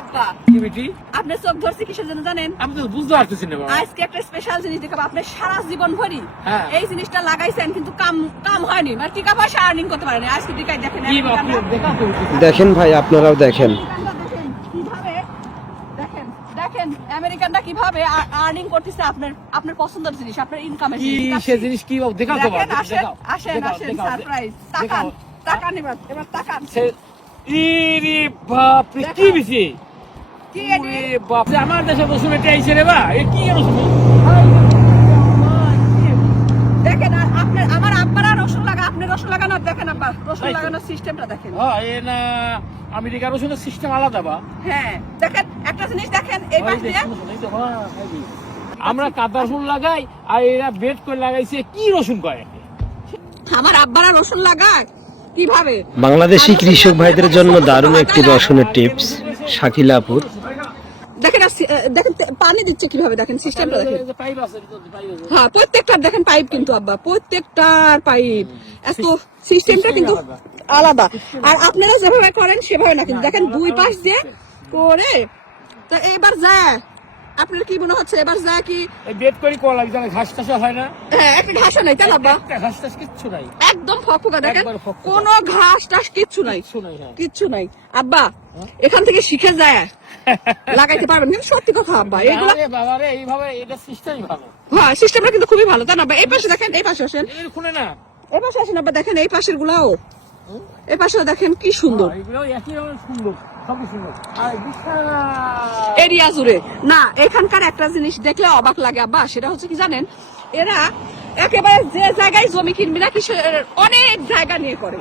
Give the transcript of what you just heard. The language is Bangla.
আব্বা কি বেটি আপনি চোখ ধরছে কিসের জন্য জানেন? আমি তো বুঝতে পারতেছি না বাবা। আজকে একটা স্পেশাল জিনিস দেখাবো। আপনি সারা জীবন ভরি হ্যাঁ। এই জিনিসটা লাগাইছেন কিন্তু কাম হয়নি, মানে টাকা পয়সা আর্নিং করতে পারেনি। আজকে দেখাই দেখেন কি বাবা দেখা তো দেখেন ভাই, আপনারাও দেখেন। কিভাবে দেখেন দেখেন আমেরিকানরা কিভাবে আর্নিং করতেছে আপনার পছন্দের জিনিস, আপনার ইনকামের কি জিনিস। সে জিনিস কি বাবা দেখা তো দেখেন বাবা আসেন আসেন আসেন সারপ্রাইজ। তাকান তাকান এবার তাকান। ইরে বাপ রে কি বেশি কি ওরে বাপ রে, আমার দেশে রসুন এটা আইছে রে বা এ কি রসুন দেখেন আর আপনার আমার আব্বারা রসুন লাগা, আপনি রসুন লাগানো দেখেন আব্বা, রসুন লাগানোর সিস্টেমটা দেখেন। হ্যাঁ এ না আমেরিকার রসুনের সিস্টেম আলাদা বা হ্যাঁ দেখেন একটা জিনিস দেখেন এই পাশ দিয়ে আমরা কাদা রসুন লাগাই আর এরা বেড করে লাগাইছে কি রসুন কয় আমার আব্বারা রসুন লাগায় কিভাবে। বাংলাদেশি কৃষক ভাইদের জন্য দারুণ একটি রসুনের টিপস শাকিলাপুর। দেখেন দেখেন পানি দিচ্ছে কিভাবে, দেখেন সিস্টেমটা দেখেন। পাইপ আছে পাইপ আছে হ্যাঁ প্রত্যেকটার দেখেন পাইপ কিন্তু আব্বা, প্রত্যেকটার পাইপ এত সিস্টেমটা কিন্তু আলাদা। আর আপনারা যেভাবে করেন সেভাবে না, কিন্তু দেখেন দুই পাশ দিয়ে করে। তা এবার যায় আপনার কি মনে হচ্ছে এবার যায় কি এই বেড করে কোয়া লাগে জানা ঘাস টাস হয় না হ্যাঁ একটা ঘাসও নাই তাই না আব্বা? একটা ঘাস টাস কিচ্ছু নাই একদম ফকফকা দেখেন, একবার ফকফকা। কোনো ঘাস টাস কিচ্ছু নাই, কিচ্ছু নাই হ্যাঁ কিচ্ছু নাই আব্বা। এখান থেকে শিখে যায় লাগাইতে পারবেন, কিন্তু সত্যি কথা আব্বা এগুলো আরে বাবা রে এইভাবে এটা সিস্টেমই ভালো হ্যাঁ সিস্টেমটা কিন্তু খুবই ভালো তাই না আব্বা? এই পাশে দেখেন, এই পাশে আসেন, এর খুনে না এই পাশে আসেন আব্বা, দেখেন এই পাশের গুলাও, এই পাশেও দেখেন কি সুন্দর এগুলো একই রকম সুন্দর সবই সুন্দর আর বিশাল এরিয়া জুড়ে। না এখানকার একটা জিনিস দেখলে অবাক লাগে আব্বা, সেটা হচ্ছে কি জানেন, এরা একেবারে যে জায়গায় জমি কিনবি না কিসের অনেক জায়গা নিয়ে করে।